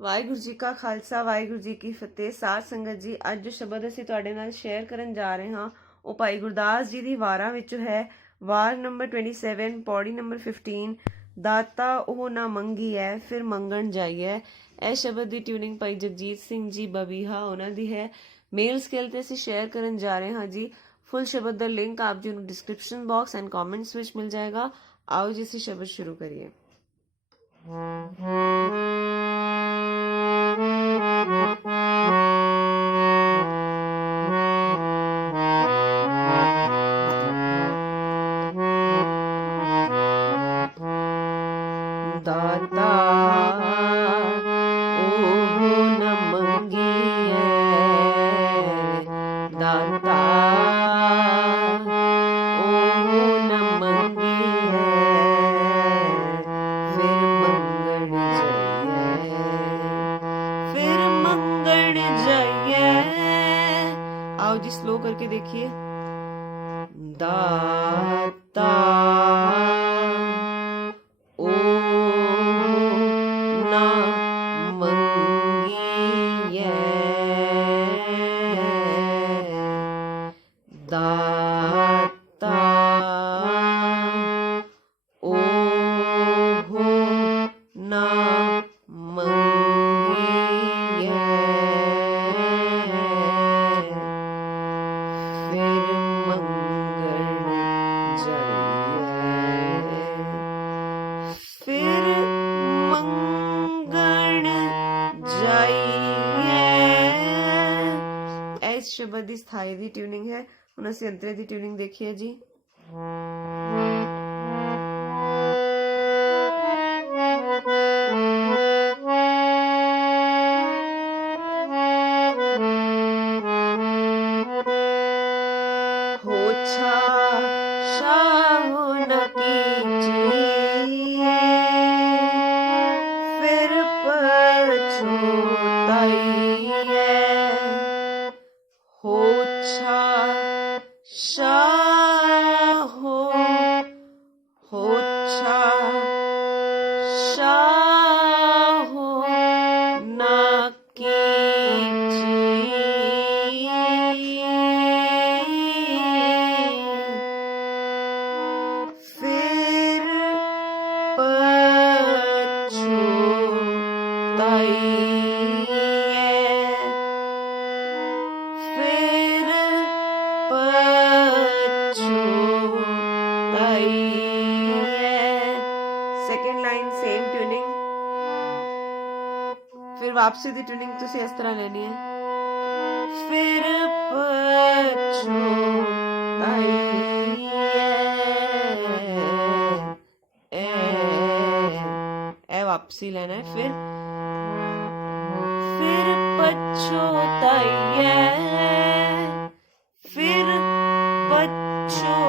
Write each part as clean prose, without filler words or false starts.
ਵਾਹਿਗੁਰੂ ਜੀ ਕਾ ਖਾਲਸਾ ਵਾਹਿਗੁਰੂ ਜੀ ਕੀ ਫਤਿਹ। ਸਾਧ ਸੰਗਤ ਜੀ, ਅੱਜ ਜੋ ਸ਼ਬਦ ਅਸੀਂ ਤੁਹਾਡੇ ਨਾਲ ਸ਼ੇਅਰ ਕਰਨ ਜਾ ਰਹੇ ਹਾਂ ਉਹ ਭਾਈ ਗੁਰਦਾਸ ਜੀ ਦੀ ਵਾਰਾਂ ਵਿੱਚੋਂ ਹੈ। ਵਾਰ ਨੰਬਰ 27, ਪੌੜੀ ਨੰਬਰ 15। ਦਾਤਾ ਉਹ ਨਾ ਮੰਗੀਏ ਫਿਰ ਮੰਗਣ ਜਾਈਏ। ਇਹ ਸ਼ਬਦ ਦੀ ਟਿਊਨਿੰਗ ਭਾਈ ਜਗਜੀਤ ਸਿੰਘ ਜੀ ਬਬੀਹਾ ਉਹਨਾਂ ਦੀ ਹੈ। ਮੇਲ ਸਕੇਲ ਤੇ ਅਸੀਂ ਸ਼ੇਅਰ ਕਰਨ ਜਾ ਰਹੇ ਹਾਂ ਜੀ। ਫੁੱਲ ਸ਼ਬਦ ਦਾ ਲਿੰਕ ਆਪ ਜੀ ਨੂੰ ਡਿਸਕ੍ਰਿਪਸ਼ਨ ਬਾਕਸ ਐਂਡ ਕਮੈਂਟਸ ਵਿੱਚ ਮਿਲ ਜਾਏਗਾ। ਆਓ ਜੀ ਅਸੀਂ ਸ਼ਬਦ ਸ਼ੁਰੂ ਕਰੀਏ। ਦਾਤਾ ਉਹ ਨਾ ਮੰਗੀਏ, ਦਾਤਾ ਉਹ ਨਾ ਮੰਗੀਏ, ਫਿਰ ਮੰਗਣ ਜਾਈਏ, ਫਿਰ ਮੰਗਣ ਜਾਈਏ। आओ जी स्लो करके देखिए। दाता ओ ना मंगिए, दाता ओ ना मंगिए, फिर मंगण जाइए, फिर मंगण जाइए। इस शब्द की स्थाई दी ट्यूनिंग है। ਹੁਣ ਅਸੀਂ ਅੰਤਰੇ ਦੀ ट्यूनिंग देखिए जी। फिर पछताइए, हो शाहो, हो शाहो ना फिर पछताइए, फिर पछताइए। सेकंड लाइन सेम ट्यूनिंग, फिर वापसी दी ट्यूनिंग तुसी इस तरह लेनी है। फिर पछताइए, वापसी लेना है। फिर पछताइए, फिर पछताइए,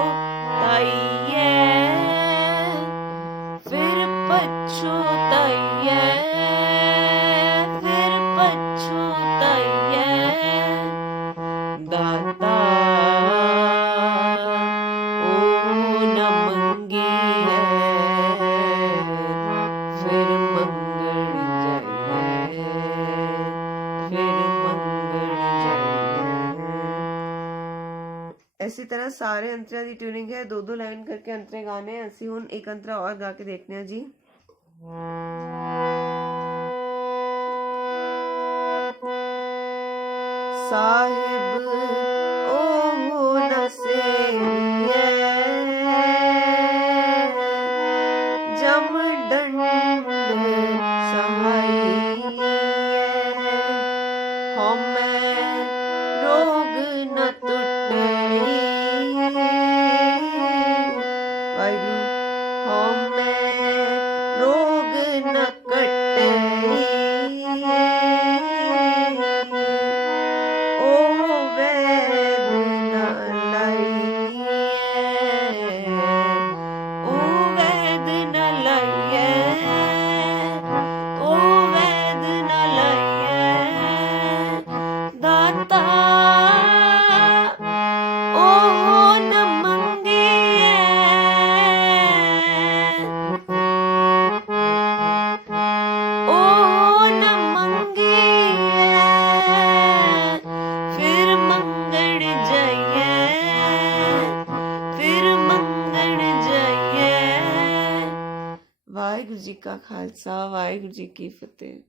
फिर पछताइए, फिर पछताइए। दाता ओ न मंगिए, फिर मंगण जाइए, फिर मंगण जाइए। इसी तरह सारे अंतरा की ट्यूनिंग है। दो दो लाइन करके अंतरे गाने। ਅਸੀਂ ਹੁਣ एक अंतरा और गा के देखने हैं जी। साहिब ओ न सेविए, जम दंड सहाइए, हमें रोग न टुटई, वाहिगुरु हमें रोग न कटई, ओ वे ਵਾਹਿਗੁਰੂ ਜੀ ਕਾ ਖਾਲਸਾ ਵਾਹਿਗੁਰੂ ਜੀ ਕੀ ਫਤਿਹ।